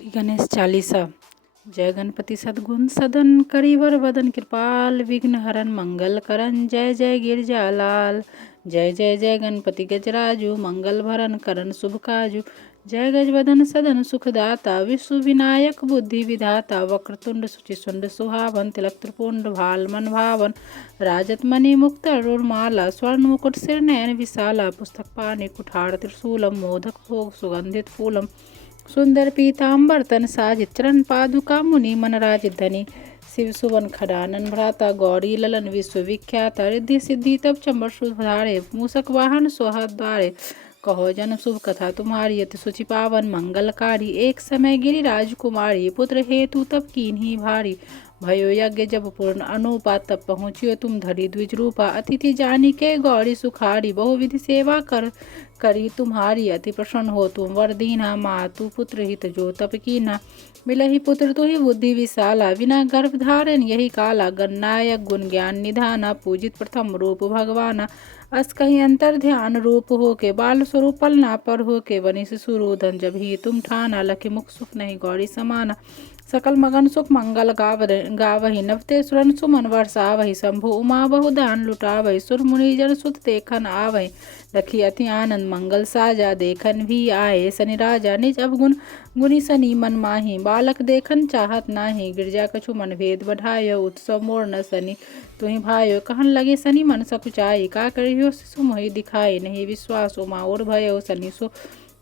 श्री गणेश चालीसा। जय गणपति सद्गुण सदन करीवर वदन कृपाल विघ्न हरन मंगल करन जय जय गिरजा लाल। जय जय जय गणपति गजराजू मंगल भरन करन शुभ काजू। जय गजवदन सदन सुखदाता विश्व विनायक बुद्धि विधाता वक्रतुंड सुचिसुंड सुहावन तिलक त्रिपुंड भाल मन भावन राजत मणि मुक्त अरुणमाला स्वर्ण मुकुट सिर नयन विशाला पुस्तक पाणि कुठार त्रिशूलम मोदक भोग सुगंधित फूलम सुंदर पीताम्बर तन साज चरण पादुका मुनि मनराज धनी शिव सुवन खडानन भ्राता गौरी ललन विश्वविख्याता रिद्धि सिद्धि तब चंबर सुधारे मूसक वाहन सोहद द्वारे कहो जन शुभ कथा तुम्हारी अति सुचि पावन मंगलकारी एक समय गिरि राजकुमारी पुत्र हेतु तब कीन्ही भारी भयो यज्ञ जब पूर्ण अनुपा तब पहुँचियो तुम धरी द्विज रूपा अतिथि जानी के गौरी सुखारी बहुविधि सेवा करी तुम्हारी अति प्रसन्न हो तुम वर दीना मातु पुत्र हित जो तप कीना मिलहि पुत्र तु ही बुद्धि विशाला बिना गर्भ धारण यही काला गणनायक गुण ज्ञान निधाना पूजित प्रथम रूप भगवाना अस कहीं अंतर ध्यान रूप हो के बाल स्वरूप पलना पर हो के बनी शिशुरोधन जब ही तुम ठाना लखि मुख सुख नहीं गौरी समाना सकल मगन सुख मंगल गावहि नवते सुरन सुमन वर्षावहि शंभु उमा बहुदान लुटावहि सुर मुनि जन सुत देखन आवहि रखी अति आनंद मंगल साजा देखन भी आए शनि राजा निज अवगुण गुनी शनि मन माही बालक देखन चाहत नाही गिरजा कछु मन भेद बढ़ायो उत्सव मोर न शनि तुहि भायो कहन लगे शनि मन सकुचाई का करियो शिशु मोहि दिखाई नहीं विश्वास उमा और भयो शनि सो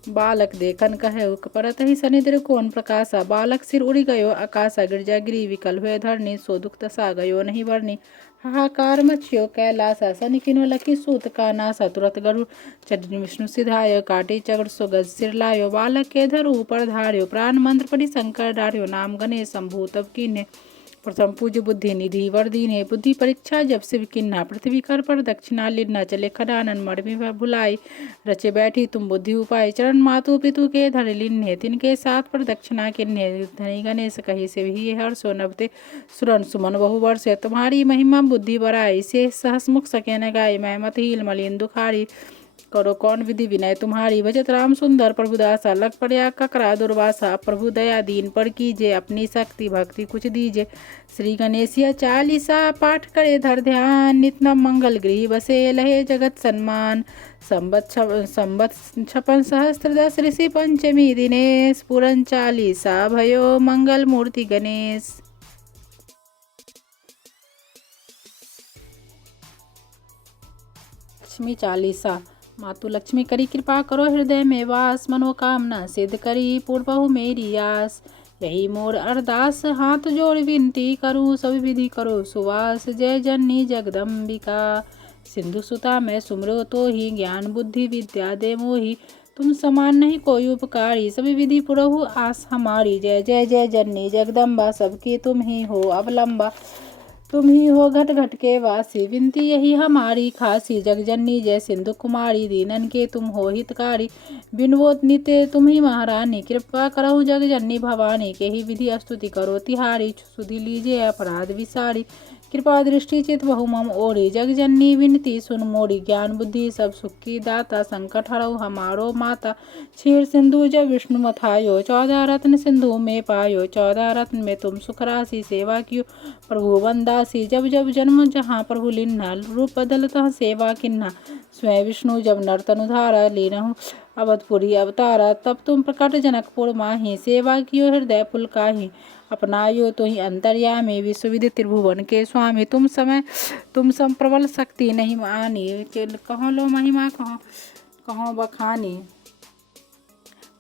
बालक देखन कहे परत ही शनि त्रिकोण प्रकाशा बालक सिर उड़ी गयो आकाशा गिरजा गिरी विकल हुए धरनी सो दुख दशा गयो नहीं वर्णी हाहाकार मचियो कैलासा शनि किन्हो लखी सूत का नासा तुरत गरुड़ चढ़ विष्णु सिधायो काटी चक्र सो गज सिर लायो बालक के धर ऊपर धार्यो प्राण मंत्र पढ़ि शंकर डार्यो नाम गणेश शंभु तब कीन्हे प्रथम पूज्य बुद्धि निधि वर दीन्हे बुद्धि परीक्षा जब शिव किन्हा पृथ्वी कर पर दक्षिणा लिन्ना चले खडानन मड़ में भुलाई रचे बैठी तुम बुद्धि उपाय चरण मातु पितु के धर लिन्हे तिनके साथ पर दक्षिणा किन्हे धनी गणेश कही से ही हर्षो नभते सुरन सुमन बहु वर्ष तुम्हारी महिमा बुद्धि बराई से सहसमुख सके न गाय मैं मत हील मलिन दुखारी करो कौन विधि विनय तुम्हारी भजत राम सुंदर प्रभु दासा लग पड़या ककरा दुर्वासा प्रभु दया दीन पर कीजे अपनी शक्ति भक्ति कुछ दीजे श्री गणेशिया चालीसा पाठ करे धर ध्यान नितनम मंगल गृह बसे लहे जगत सम्मान संबत 56 सहस्त्रदश ऋषि पंचमी दिनेश पुरन चालीसा भयो मंगल मूर्ति गणेश। लक्ष्मी चालीसा। मातु लक्ष्मी करी कृपा करो हृदय में वास मनोकामना सिद्ध करी पूर्वहु मेरी आस यही मोर अरदास हाथ जोड़ विनती करूँ सब विधि करो सुवास जय जननी जगदम्बिका सिंधु सुता मैं सुमरो तो ही ज्ञान बुद्धि विद्या दे मोही तुम समान नहीं कोई उपकारी सभी विधि पुरहु आस हमारी जय जय जय जननी जगदम्बा सबकी तुम ही हो अवलंबा तुम ही हो घट घट के वासी विनती यही हमारी खासी जगजननी जय सिंधु कुमारी दीनन के तुम हो हितकारी बिनवोत नित्य तुम ही महारानी कृपा करहु जगजननी भवानी के ही विधि स्तुति करो तिहारी सुधि लीजिए अपराध विसारी कृपा दृष्टि चित बहु मम ओरी जगजननी विनती सुन मोरी ज्ञान बुद्धि सब सुख की दाता संकट हरऊ हमारो माता क्षीर सिंधु जब विष्णु मथायो 14 रत्न सिंधु में पायो 14 रत्न में तुम सुख राशि सेवा कियो प्रभु वंदासी जब जब जन्म जहाँ प्रभु लिन्हा रूप बदलता सेवा किन्हा स्वयं विष्णु जब नर्तन उधारा लीनहु अवधपुरी अवतारा तब तुम प्रकट जनकपुर माही सेवा कियो हृदय पुलकाही अपनायो तो ही अंतर्यामी विश्वविद त्रिभुवन के स्वामी तुम सम प्रबल शक्ति नहीं मानी कहो लो महिमा कहो बखानी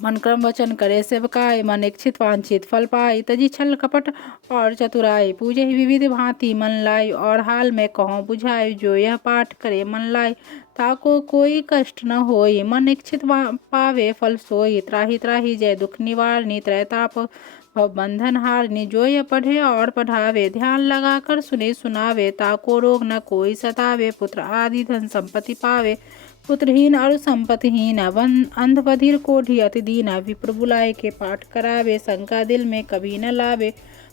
मन क्रम वचन करे सेवकाय मन इच्छित वांछित फल पाई तजी छल कपट और चतुराई पूजे ही विविध भांति मन लाई और हाल में कहो बुझाई जो यह पाठ करे मन लाई ताको कोई कष्ट न होई मन इच्छित पावे फल सोई त्राही त्राही जय दुख निवारणी त्रैताप भव बंधन हारनी जो यह पढ़े और पढ़ावे ध्यान लगाकर सुने सुनावे ताको रोग न कोई सतावे पुत्र आदि धन संपत्ति पावे पुत्रहीन और संपत्तिहीन अंध बधिर कोढ़ी अति दीना विप्र बुलाए के पाठ करावे शंका दिल में कभी न लावे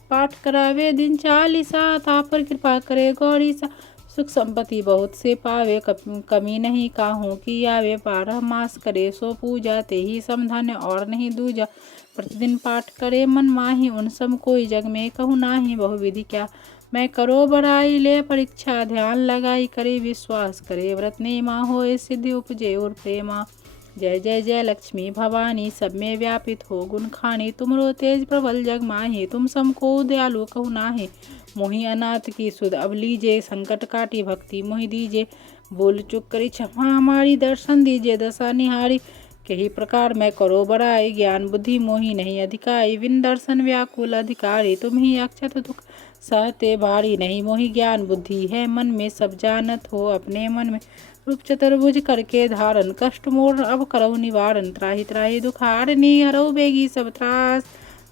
पाठ करावे दिन चालीसा ता पर कृपा करे गौरी सा सुख संपत्ति बहुत से पावे कमी नहीं काहू की आवे 12 मास करे सो पूजा ते ही समधन और नहीं दूजा प्रतिदिन पाठ करे मन माही, उन सम कोई जग में कहु नाही। बहुविधि क्या मैं करो बड़ाई, ले परीक्षा ध्यान लगाई। करे विश्वास करे व्रत नेमा, होए सिद्धि उपजे और प्रेमा। जय जय जय लक्ष्मी भवानी, सब में व्यापित हो गुण खानी। तुमरो तेज प्रबल जग माही, तुम सम को दयालु कहु नाही। मोहि अनाथ की सुध अब लीजे, संकट काटी भक्ति मोहि दीजे। बोल चुक करी क्षमा हमारी, दर्शन दीजिए दशा निहारी। कही प्रकार मैं करो बड़ाई, ज्ञान बुद्धि मोहि नहीं अधिकाई। बिन दर्शन व्याकुल अधिकारी, तुम ही अक्षत दुख सहते भारी। नहीं मोहि ज्ञान बुद्धि है मन में, सब जानत हो अपने मन में। रूप चतुर्भुज करके धारण, कष्ट मोर अब करहु निवारण। त्राहि त्राहि दुख हारनी, हरहु बेगी सब त्रास।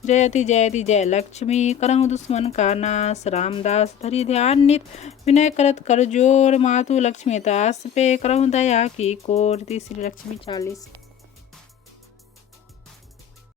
जयति जयति जय लक्ष्मी, करहु दुश्मन का नाश। रामदास धरि ध्यान नित, विनय करत कर जोर। मातु लक्ष्मी दास पे, करहु दया की कोर। श्री लक्ष्मी 40।